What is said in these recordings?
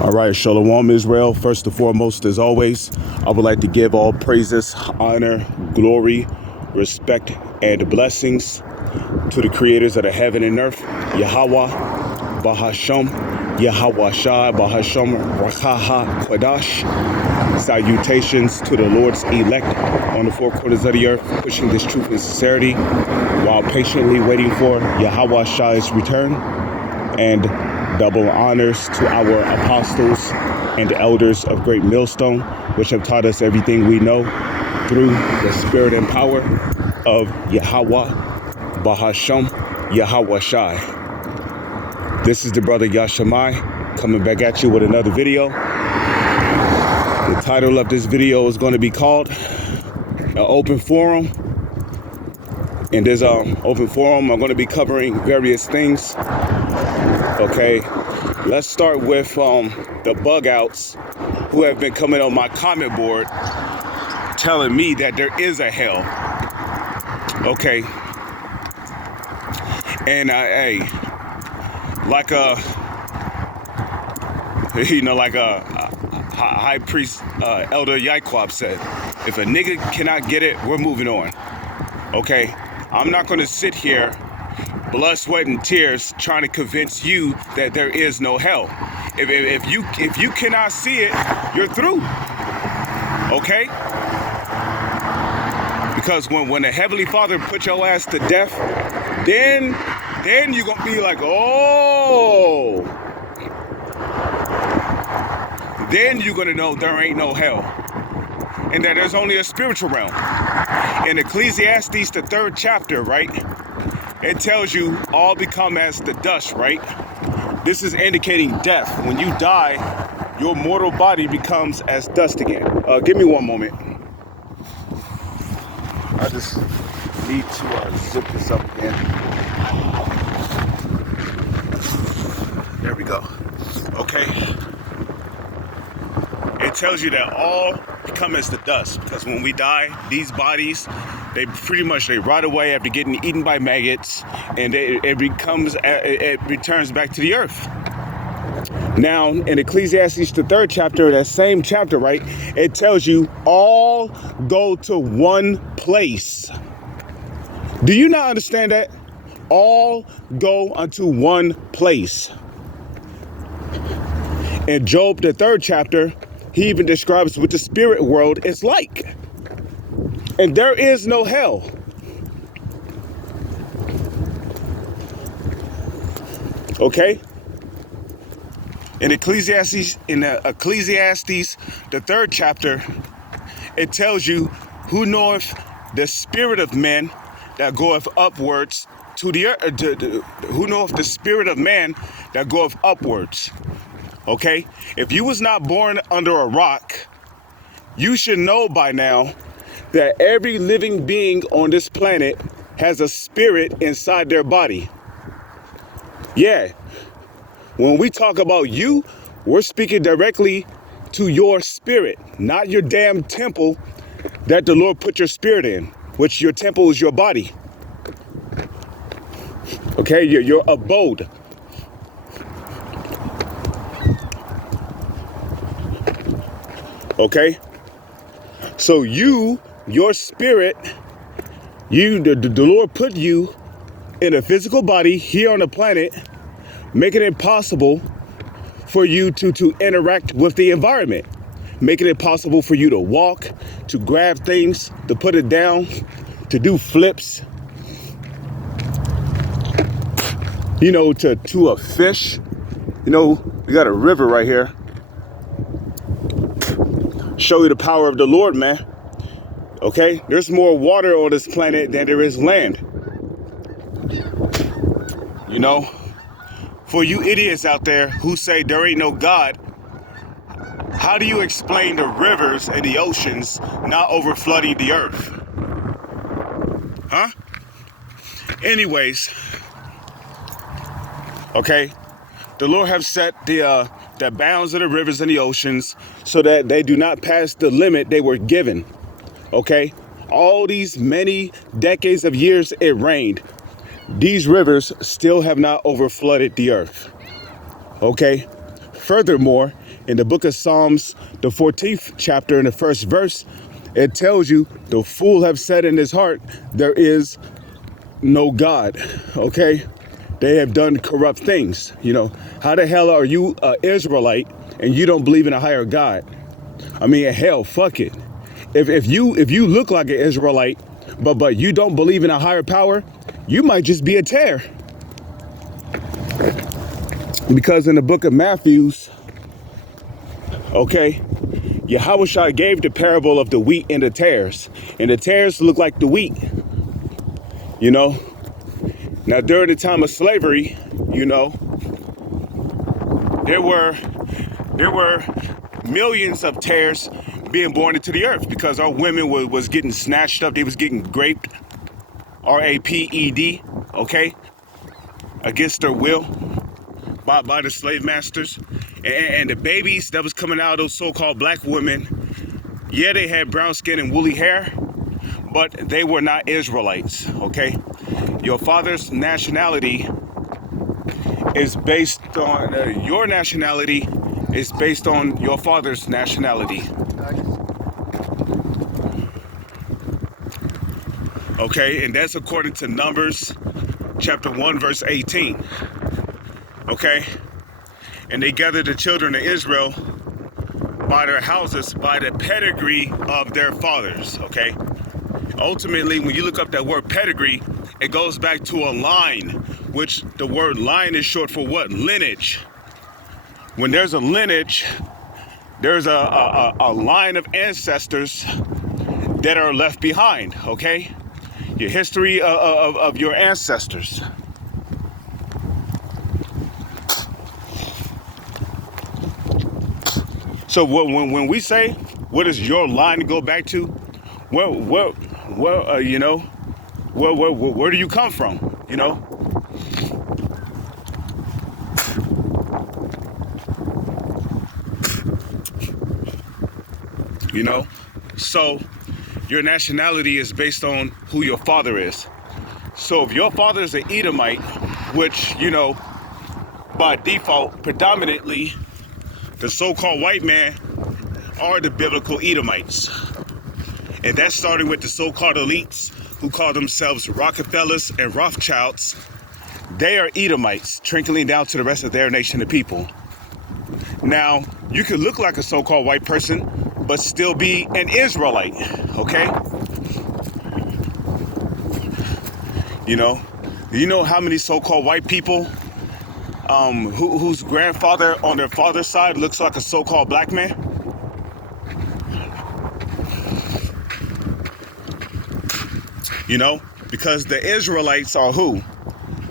All right, Shalom Israel. First and foremost, as always, I would like to give all praises, honor, glory, respect, and blessings to the creators of the heaven and earth, Yahweh, Bahasham, Yahweh Shai, Bahasham, Rakaha, Kwadash. Salutations to the Lord's elect on the four corners of the earth, pushing this truth and sincerity while patiently waiting for Yahweh Shai's return. And double honors to our apostles and elders of Great Millstone, which have taught us everything we know through the spirit and power of Yahweh, Bahasham, Yahweh Shai. This is the brother Yashamai coming back at you with another video. The title of this video is going to be called An Open Forum. In this open forum, I'm going to be covering various things. Okay, let's start with the bug outs who have been coming on my comment board telling me that there is a hell. Okay, and hey, like a high priest Elder Yaquab said, if a nigga cannot get it, we're moving on. Okay, I'm not going to sit here blood, sweat, and tears trying to convince you that there is no hell. If you cannot see it, you're through. Okay? Because when the Heavenly Father put your ass to death, then you're gonna be like, oh. Then you're gonna know there ain't no hell. And that there's only a spiritual realm. In Ecclesiastes, the 3rd chapter, right? It tells you all become as the dust, right? This is indicating death. When you die, your mortal body becomes as dust again. Give me one moment. I just need to zip this up again. There we go. Okay. It tells you that all become as the dust, because when we die, these bodies, they rot away after getting eaten by maggots, and it returns back to the earth. Now, in Ecclesiastes, the 3rd chapter, that same chapter, right, it tells you all go to one place. Do you not understand that? All go unto one place. In Job, the 3rd chapter, he even describes what the spirit world is like. And there is no hell. Okay? In Ecclesiastes, the 3rd chapter, it tells you who knoweth the spirit of men that goeth upwards to the earth. Who knoweth the spirit of man that goeth upwards. Okay? If you was not born under a rock, you should know by now that every living being on this planet has a spirit inside their body. Yeah. When we talk about you, we're speaking directly to your spirit, not your damn temple that the Lord put your spirit in, which your temple is your body. Okay, your abode. Okay? So your spirit, the Lord put you in a physical body here on the planet, making it possible for you to interact with the environment, making it possible for you to walk, to grab things, to put it down, to do flips, to a fish. We got a river right here. Show you the power of the Lord, man. Okay, there's more water on this planet than there is land. For you idiots out there who say there ain't no God, how do you explain the rivers and the oceans not overflooding the earth? Huh? Anyways, okay, the Lord have set the bounds of the rivers and the oceans so that they do not pass the limit they were given. Okay, all these many decades of years it rained. These rivers still have not overflooded the earth. Okay. Furthermore, in the book of Psalms, the 14th chapter, in the first verse, it tells you the fool have said in his heart, there is no God. Okay. They have done corrupt things. You know, how the hell are you an Israelite and you don't believe in a higher God? I mean, hell, fuck it. If you look like an Israelite, but you don't believe in a higher power, you might just be a tear. Because in the book of Matthews, okay, Yahushua gave the parable of the wheat and the tares. And the tares look like the wheat, you know. Now, during the time of slavery, you know, there were millions of tares being born into the earth because our women was getting snatched up. They was getting raped, R-A-P-E-D, okay, against their will by the slave masters. And the babies that was coming out of those so-called black women, yeah, they had brown skin and woolly hair, but they were not Israelites, okay? Your father's nationality is based on, your nationality is based on your father's nationality. Okay, and that's according to Numbers chapter 1, verse 18. Okay, and they gathered the children of Israel by their houses, by the pedigree of their fathers. Okay, ultimately, when you look up that word pedigree, it goes back to a line, which the word line is short for what? Lineage. When there's a lineage, there's a line of ancestors that are left behind, okay? Your history of your ancestors. So when we say, what does your line go back to? You know, where do you come from? You know? You know? So your nationality is based on who your father is. So if your father is an Edomite, which, you know, by default, predominantly, the so-called white man are the biblical Edomites. And that's starting with the so-called elites who call themselves Rockefellers and Rothschilds. They are Edomites, trickling down to the rest of their nation of people. Now, you can look like a so-called white person, but still be an Israelite, okay? You know how many so-called white people whose grandfather on their father's side looks like a so-called black man? You know, because the Israelites are who?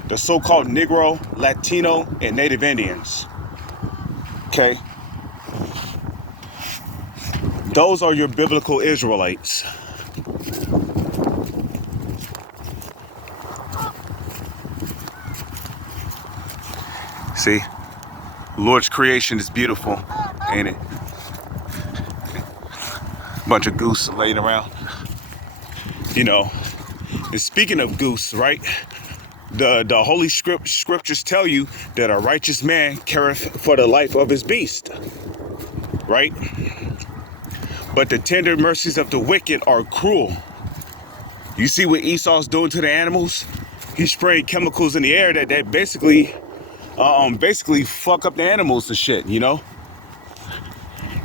The so-called Negro, Latino, and Native Indians. Okay? Those are your biblical Israelites. See? Lord's creation is beautiful, ain't it? Bunch of goose laying around. You know, and speaking of goose, right? The holy scriptures tell you that a righteous man careth for the life of his beast, right? But the tender mercies of the wicked are cruel. You see what Esau's doing to the animals? He's spraying chemicals in the air that basically fuck up the animals and shit, you know?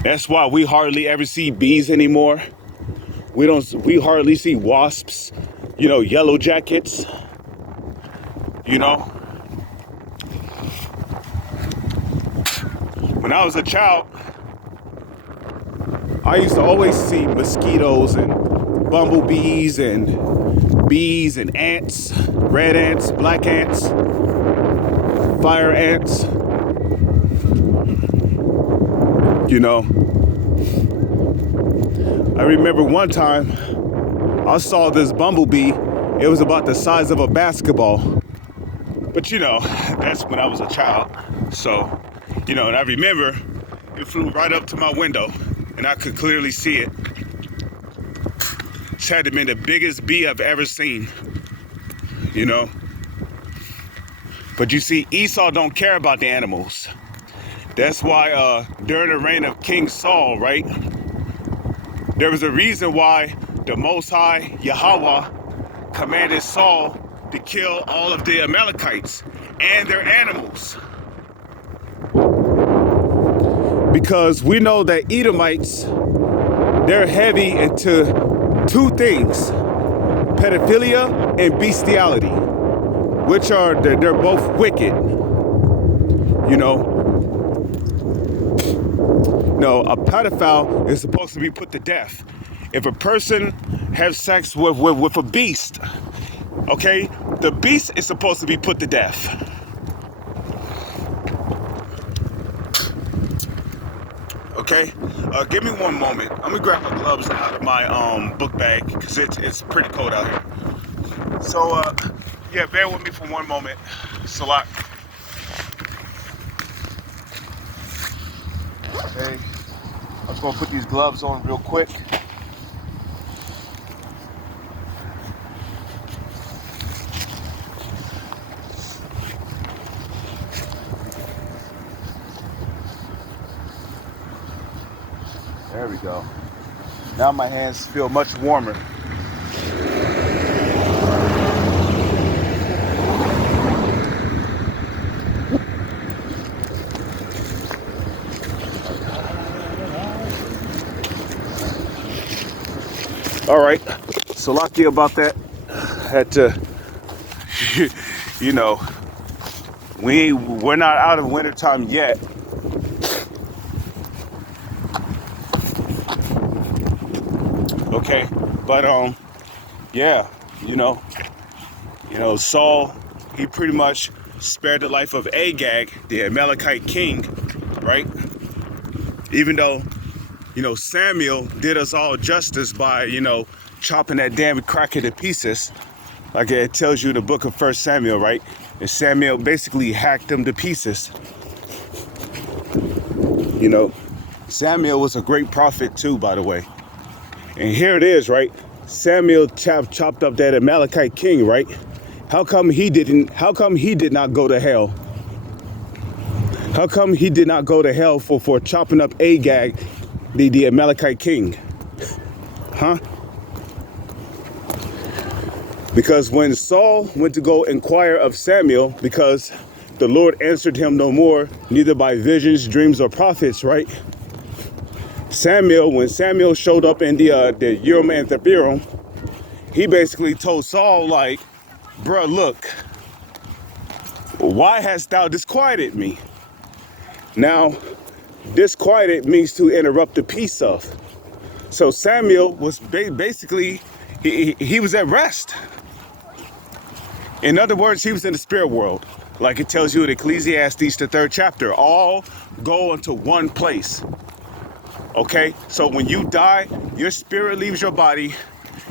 That's why we hardly ever see bees anymore. We hardly see wasps, you know, yellow jackets, you know? When I was a child, I used to always see mosquitoes and bumblebees and bees and ants, red ants, black ants, fire ants, you know. I remember one time I saw this bumblebee. It was about the size of a basketball. But you know, that's when I was a child. So, you know, and I remember it flew right up to my window and I could clearly see it. This had to have been the biggest bee I've ever seen, you know. But you see, Esau don't care about the animals. That's why during the reign of King Saul, right, there was a reason why the Most High Yahweh commanded Saul to kill all of the Amalekites and their animals. Because we know that Edomites, they're heavy into two things: pedophilia and bestiality, which are, they're both wicked. You know, no, a pedophile is supposed to be put to death. If a person has sex with a beast, okay, the beast is supposed to be put to death. Okay, give me one moment. I'm gonna grab my gloves out of my book bag because it's pretty cold out here. So yeah, bear with me for one moment. Salak. Okay, I'm just gonna put these gloves on real quick. There we go. Now my hands feel much warmer. All right, so lucky about that. Had to, you know, we're not out of wintertime yet. Okay, but yeah, you know, Saul, he pretty much spared the life of Agag, the Amalekite king, right? Even though, Samuel did us all justice by, chopping that damn cracker to pieces, like it tells you in the book of 1 Samuel, right? And Samuel basically hacked them to pieces. Samuel was a great prophet too, by the way. And here it is, right? Samuel chopped up that Amalekite king, right? How come he did not go to hell? How come he did not go to hell for chopping up Agag, the Amalekite king? Huh? Because when Saul went to go inquire of Samuel, because the Lord answered him no more, neither by visions, dreams, or prophets, right? When Samuel showed up in the Urim and Thummim, he basically told Saul, like, bruh, look, why hast thou disquieted me? Now, disquieted means to interrupt the peace of. So Samuel was basically, he was at rest. In other words, he was in the spirit world. Like it tells you in Ecclesiastes, the 3rd chapter, all go into one place. Okay, so when you die, your spirit leaves your body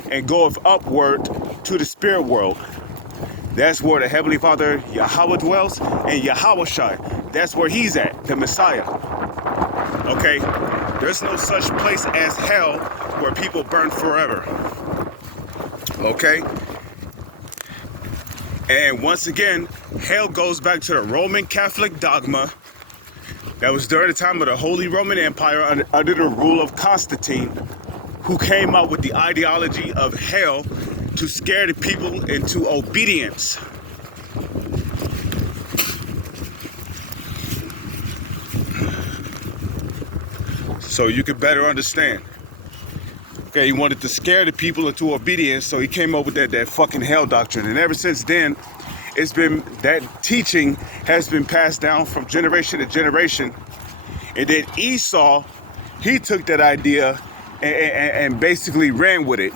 and goeth upward to the spirit world. That's where the Heavenly Father, Yahweh, dwells, and Yahweh, that's where he's at, the Messiah. Okay, there's no such place as hell where people burn forever. Okay, and once again, hell goes back to the Roman Catholic dogma that was during the time of the Holy Roman Empire under the rule of Constantine, who came up with the ideology of hell to scare the people into obedience. So you could better understand. Okay, he wanted to scare the people into obedience, so he came up with that fucking hell doctrine. And ever since then, that teaching has been passed down from generation to generation. And then Esau, he took that idea and basically ran with it.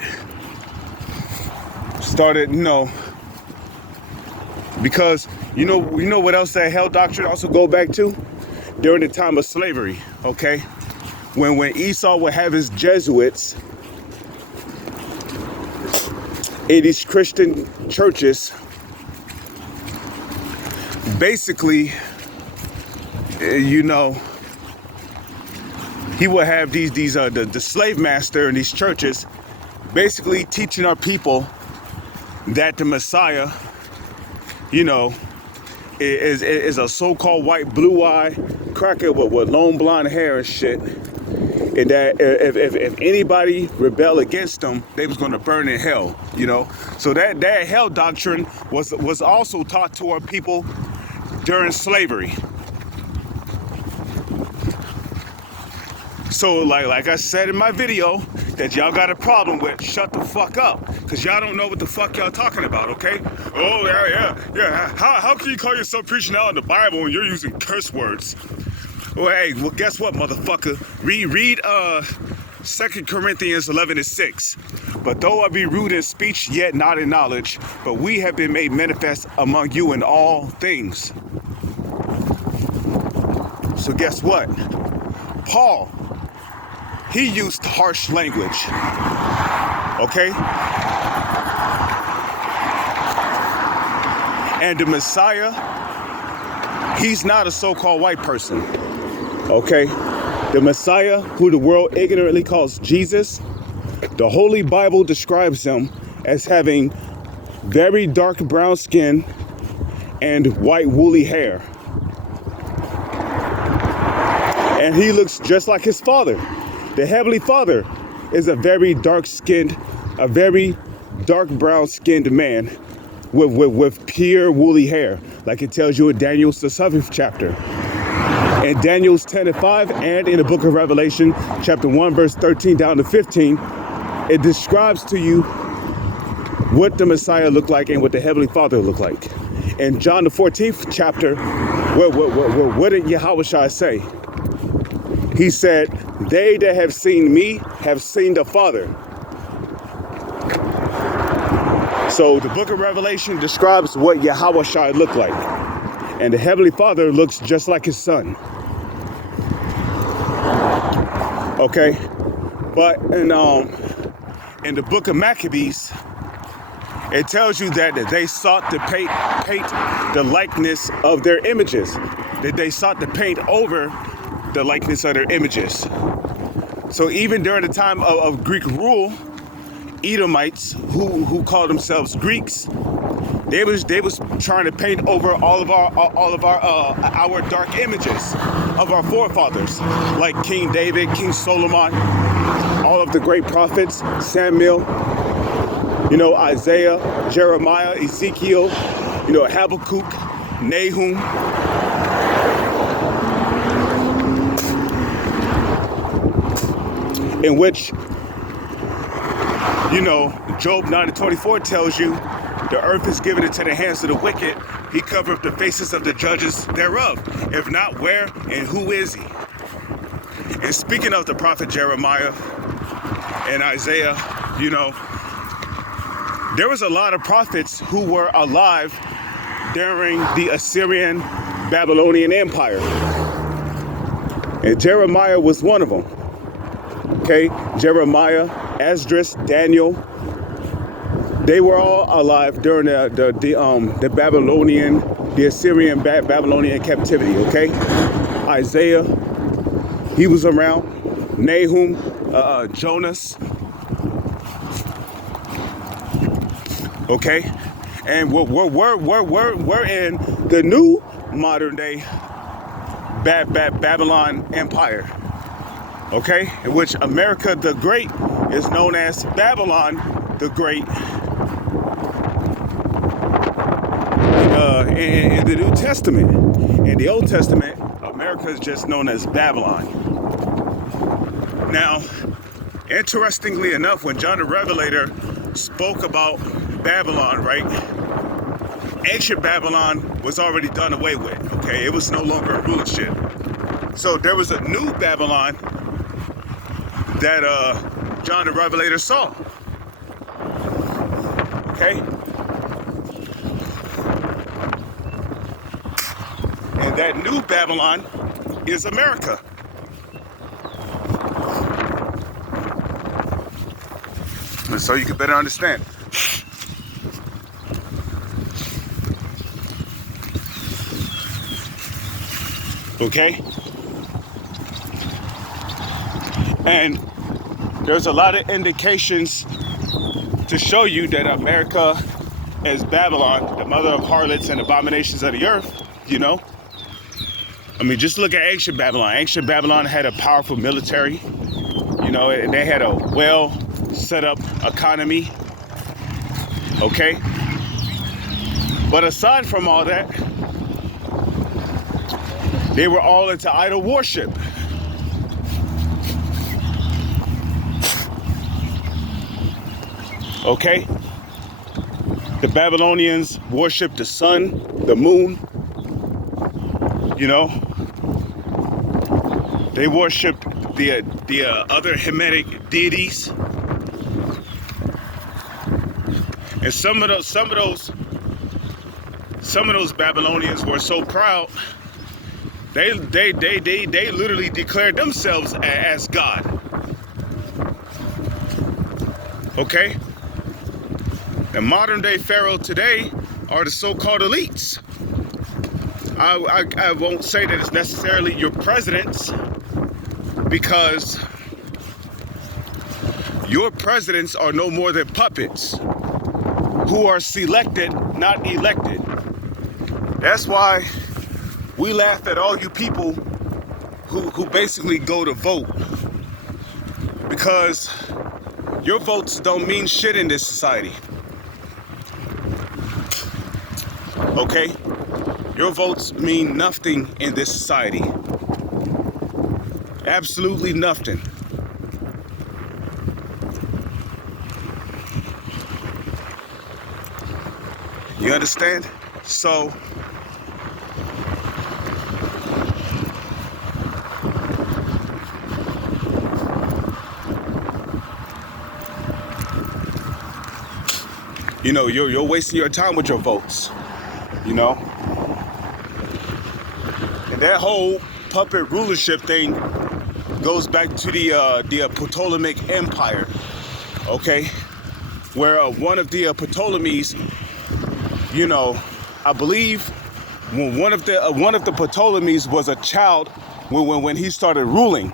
Started, because you know what else that hell doctrine also go back to? During the time of slavery, okay? When Esau would have his Jesuits in these Christian churches, basically, he would have the slave master in these churches basically teaching our people that the Messiah, is a so-called white, blue-eyed, cracker with long blonde hair and shit. And that if anybody rebel against them, they was gonna burn in hell, you know. So that hell doctrine was also taught to our people during slavery. So like I said in my video that y'all got a problem with, shut the fuck up, cause y'all don't know what the fuck y'all talking about, okay? Oh yeah. How can you call yourself preaching out in the Bible when you're using curse words? Well, hey, well, guess what, motherfucker? Read 2 Corinthians 11:6. But though I be rude in speech, yet not in knowledge, but we have been made manifest among you in all things. So guess what? Paul, he used harsh language, okay? And the Messiah, he's not a so-called white person. Okay, the Messiah, who the world ignorantly calls Jesus, the Holy Bible describes him as having very dark brown skin and white woolly hair. And he looks just like his father. The Heavenly Father is a very dark brown skinned man with pure woolly hair, like it tells you in Daniel's the 7th chapter. In Daniel's 10:5 and in the book of Revelation, chapter 1, verse 13 down to 15, it describes to you what the Messiah looked like and what the Heavenly Father looked like. In John the 14th chapter, what did Yahushua say? He said, "They that have seen me have seen the Father." So the book of Revelation describes what Yahushua looked like. And the Heavenly Father looks just like his son. Okay, but in the book of Maccabees, it tells you that they sought to paint the likeness of their images. That they sought to paint over the likeness of their images. So even during the time of Greek rule, Edomites who called themselves Greeks, they was trying to paint over all of our dark images of our forefathers, like King David, King Solomon, all of the great prophets, Samuel, you know, Isaiah, Jeremiah, Ezekiel, you know, Habakkuk, Nahum. In which, you know, Job 9:24 tells you, the earth is given into the hands of the wicked. He covereth the faces of the judges thereof. If not, where and who is he? And speaking of the prophet Jeremiah and Isaiah, you know, there was a lot of prophets who were alive during the Assyrian Babylonian Empire. And Jeremiah was one of them. Okay, Jeremiah, Esdras, Daniel, they were all alive during the Babylonian, the Assyrian Babylonian captivity, okay? Isaiah, he was around. Nahum, Jonas, okay? And we're in the new modern day Babylon Empire, okay? In which America the Great is known as Babylon the Great. In the New Testament. In the Old Testament, America is just known as Babylon. Now, interestingly enough, when John the Revelator spoke about Babylon, right? Ancient Babylon was already done away with, okay? It was no longer a rulership. So there was a new Babylon that John the Revelator saw, okay? And that new Babylon is America. And so you can better understand. Okay? And there's a lot of indications to show you that America is Babylon, the mother of harlots and abominations of the earth, you know? I mean, just look at ancient Babylon. Ancient Babylon had a powerful military. You know, they had a well set up economy. Okay. But aside from all that, they were all into idol worship. Okay? The Babylonians worshiped the sun, the moon, you know? They worshiped the other Hamitic deities. And some of those Babylonians were so proud, they literally declared themselves as God. Okay? The modern day Pharaoh today are the so-called elites. I won't say that it's necessarily your presidents, because your presidents are no more than puppets who are selected, not elected. That's why we laugh at all you people who basically go to vote, because your votes don't mean shit in this society. Okay? Your votes mean nothing in this society. Absolutely nothing. You understand? So, you know, you're wasting your time with your votes, you know? And that whole puppet rulership thing goes back to the Ptolemaic Empire, okay? Where one of the Ptolemies, you know, I believe when one of the Ptolemies was a child when he started ruling.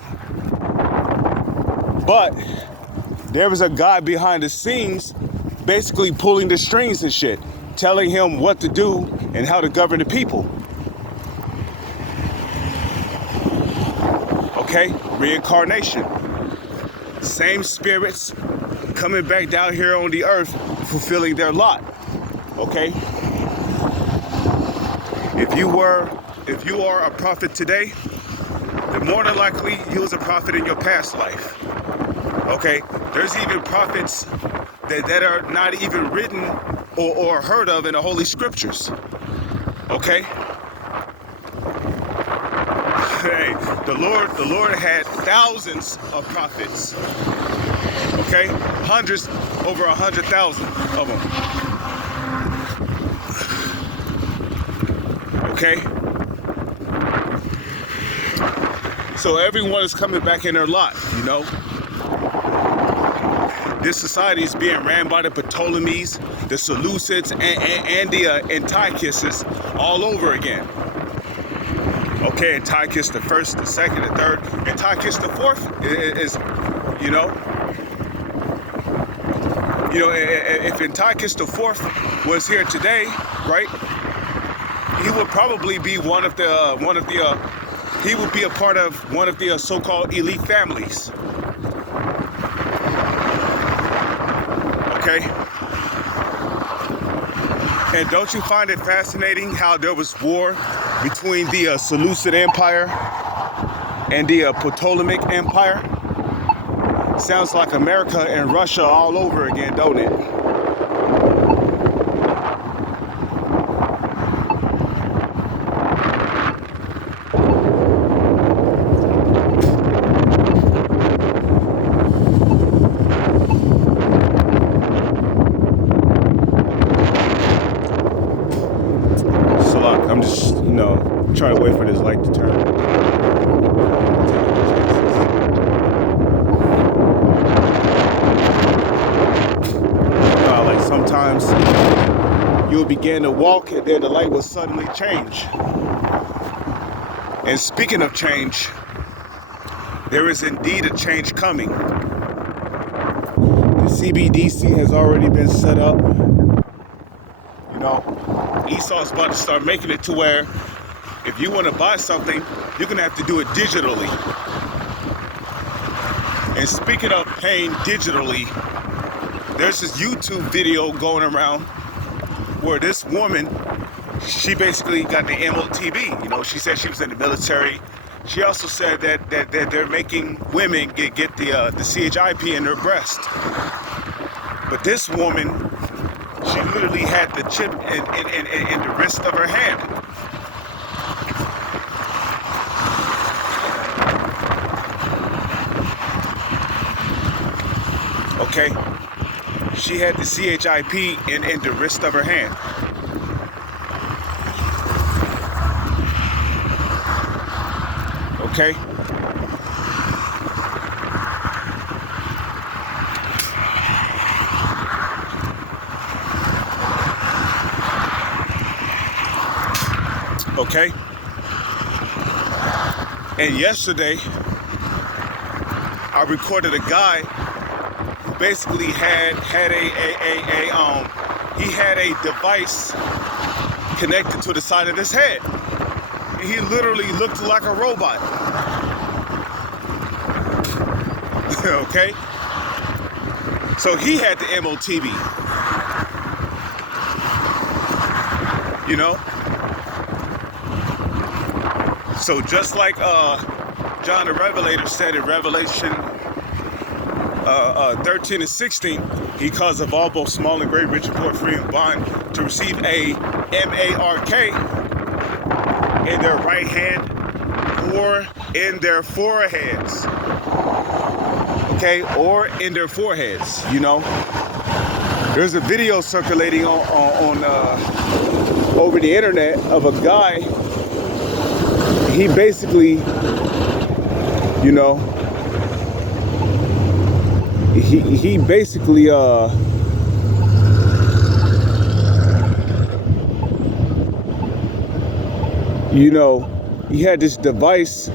But there was a guy behind the scenes basically pulling the strings and shit, telling him what to do and how to govern the people. Okay, reincarnation. Same spirits coming back down here on the earth, fulfilling their lot. Okay? If you are a prophet today, then more than likely you was a prophet in your past life. Okay? There's even prophets that are not even written or heard of in the Holy Scriptures. Okay? Hey, the Lord had thousands of prophets. Okay? Hundreds, over 100,000 of them. Okay? So everyone is coming back in their lot, you know? This society is being ran by the Ptolemies, the Seleucids, and the Antiochuses all over again. Okay, Antiochus the first, the second, the third. Antiochus the fourth is, you know, if Antiochus the fourth was here today, right? He would probably be he would be a part of one of the so-called elite families. Okay? And don't you find it fascinating how there was war between the Seleucid Empire and the Ptolemaic Empire? Sounds like America and Russia all over again, don't it? I'm just, trying to wait for this light to turn. Like sometimes you'll begin to walk and then the light will suddenly change. And speaking of change, there is indeed a change coming. The CBDC has already been set up. Esau's about to start making it to where if you want to buy something, you're going to have to do it digitally. And speaking of paying digitally, there's this YouTube video going around where this woman, she basically got the MOTB. You know, she said she was in the military. She also said that they're making women get the CHIP in their breast. But this woman, she literally had the chip in the wrist of her hand. Okay? She had the CHIP in the wrist of her hand. Okay? Okay? And yesterday, I recorded a guy who basically had a device connected to the side of his head. He literally looked like a robot. Okay? So he had the MOTB. You know? So just like John the Revelator said in Revelation 13 and 16, he caused of all both small and great, rich and poor, free and bond, to receive a MARK in their right hand or in their foreheads. Okay, or in their foreheads, you know. There's a video circulating on over the internet of a guy. He basically, you know, he basically you know, he had this device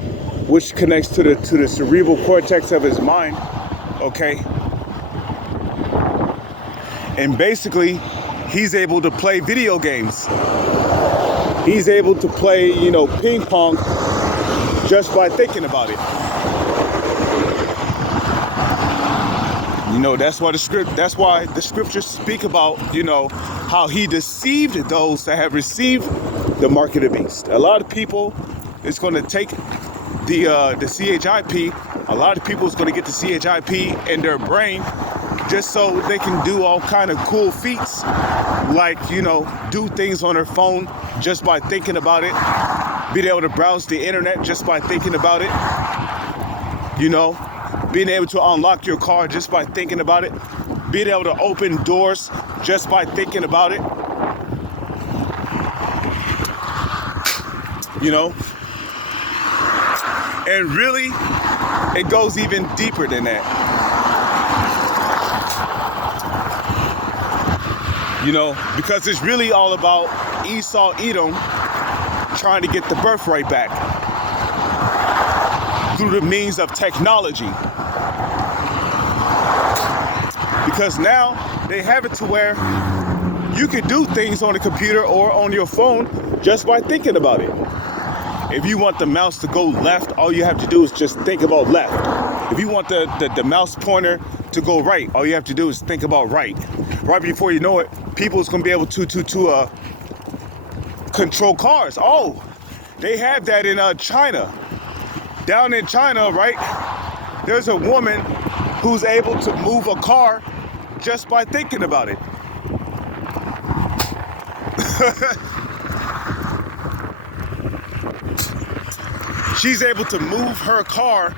which connects to the cerebral cortex of his mind, okay? And basically, he's able to play video games. He's able to play, you know, ping pong just by thinking about it. You know, that's why the scriptures speak about, you know, how he deceived those that have received the mark of the beast. A lot of people is going to take the CHIP. A lot of people is going to get the CHIP in their brain just so they can do all kind of cool feats, like, you know, do things on their phone just by thinking about it, being able to browse the internet just by thinking about it, you know, being able to unlock your car just by thinking about it, being able to open doors just by thinking about it, you know. And really, it goes even deeper than that. You know, because it's really all about Esau, Edom, trying to get the birthright back through the means of technology. Because now they have it to where you can do things on a computer or on your phone just by thinking about it. If you want the mouse to go left, all you have to do is just think about left. If you want the mouse pointer to go right, all you have to do is think about right. Right before you know it, people's gonna be able to control cars. Oh, they have that in China. Down in China, right? There's a woman who's able to move a car just by thinking about it. She's able to move her car.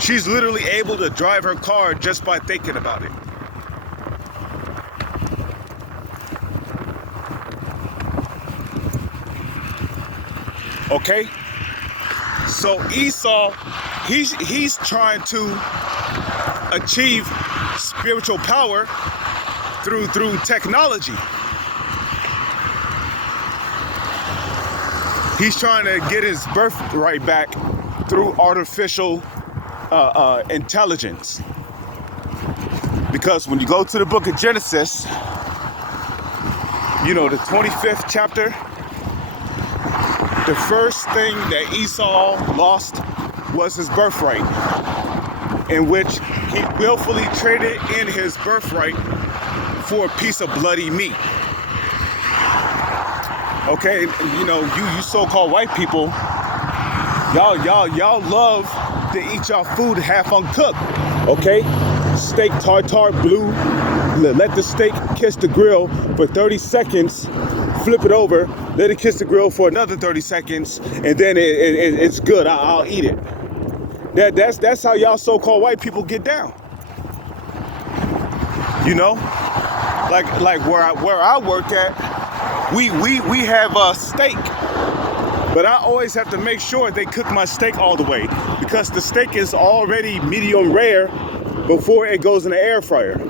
She's literally able to drive her car just by thinking about it. Okay? So Esau, he's trying to achieve spiritual power through technology. He's trying to get his birthright back through artificial intelligence. Because when you go to the book of Genesis, you know, the 25th chapter, The first thing that Esau lost was his birthright, in which he willfully traded in his birthright for a piece of bloody meat. Okay, you know, you so-called white people, y'all love to eat y'all food half uncooked. Okay, steak tartare blue. Let the steak kiss the grill for 30 seconds. Flip it over. Let it kiss the grill for another 30 seconds, and then it's good. I'll eat it. That's how y'all so-called white people get down. You know, like where I work at. We have a steak, but I always have to make sure they cook my steak all the way, because the steak is already medium rare before it goes in the air fryer.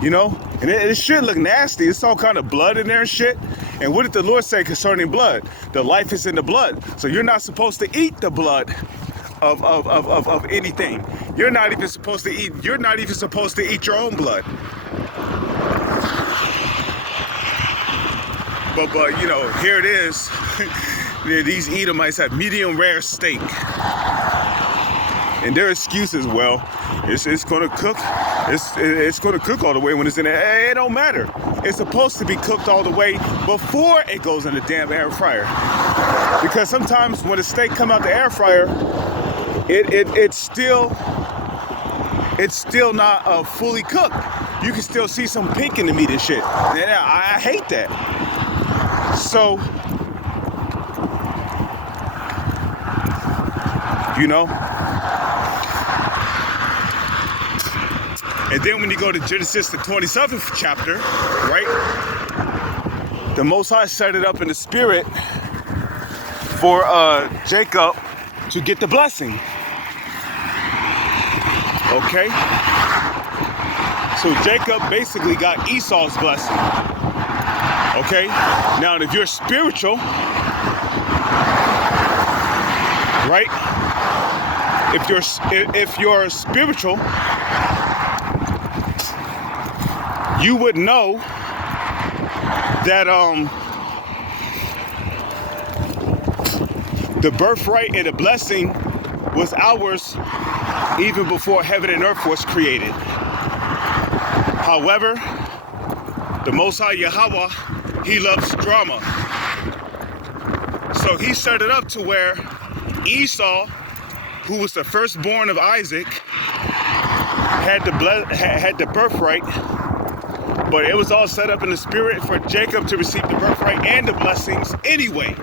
You know, and it should look nasty. It's all kind of blood in there and shit. And what did the Lord say concerning blood? The life is in the blood. So you're not supposed to eat the blood of anything. You're not even supposed to eat your own blood. But you know, here it is. These Edomites have medium rare steak, and their excuse is, well, it's gonna cook. It's gonna cook all the way when it's in there. It don't matter. It's supposed to be cooked all the way before it goes in the damn air fryer. Because sometimes when the steak come out the air fryer, it's still not fully cooked. You can still see some pink in the meat and shit. And I hate that. So, you know, and then when you go to Genesis, the 27th chapter, right, the Most High set it up in the spirit for Jacob to get the blessing. Okay, so Jacob basically got Esau's blessing. Okay, now if you're spiritual, right? If you're spiritual, you would know that the birthright and the blessing was ours even before heaven and earth was created. However, the Most High Yahweh, he loves drama. So he set it up to where Esau, who was the firstborn of Isaac, had the birthright, but it was all set up in the spirit for Jacob to receive the birthright and the blessings anyway.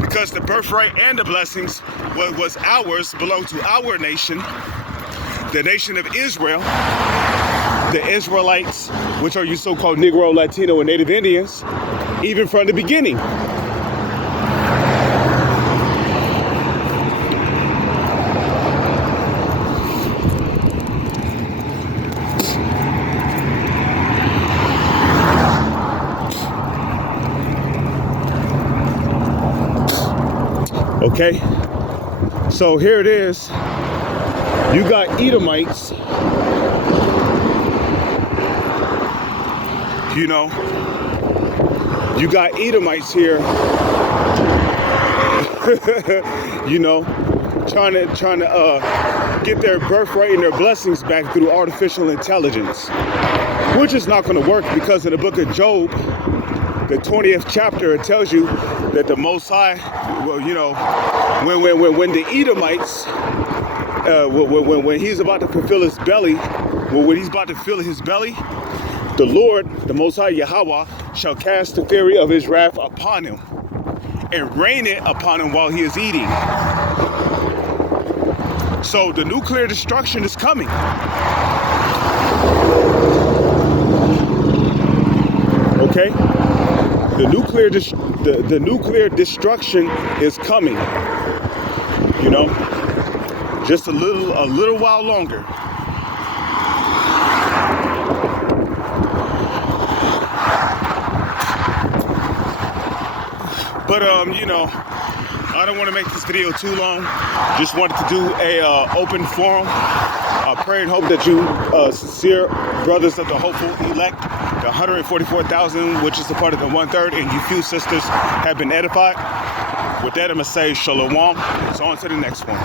Because the birthright and the blessings was ours, belonged to our nation, the nation of Israel, the Israelites, which are you so-called Negro, Latino, and Native Indians, even from the beginning. Okay, so here it is. You got Edomites, you know, you got Edomites here, you know, trying to get their birthright and their blessings back through artificial intelligence, which is not going to work, because in the book of Job, the 20th chapter, it tells you that the Most High, well, you know, when the Edomites, when he's about to fulfill his belly, when he's about to fill his belly, the Lord, the Most High Yahweh, shall cast the fury of his wrath upon him and rain it upon him while he is eating. So the nuclear destruction is coming. Okay? The nuclear destruction is coming. You know? Just a little while longer. But you know, I don't want to make this video too long. Just wanted to do a open forum. I pray and hope that you sincere brothers of the hopeful elect The 144,000, which is a part of the 1/3, and you few sisters have been edified. With that, I'm going to say shalom. It's on to the next one.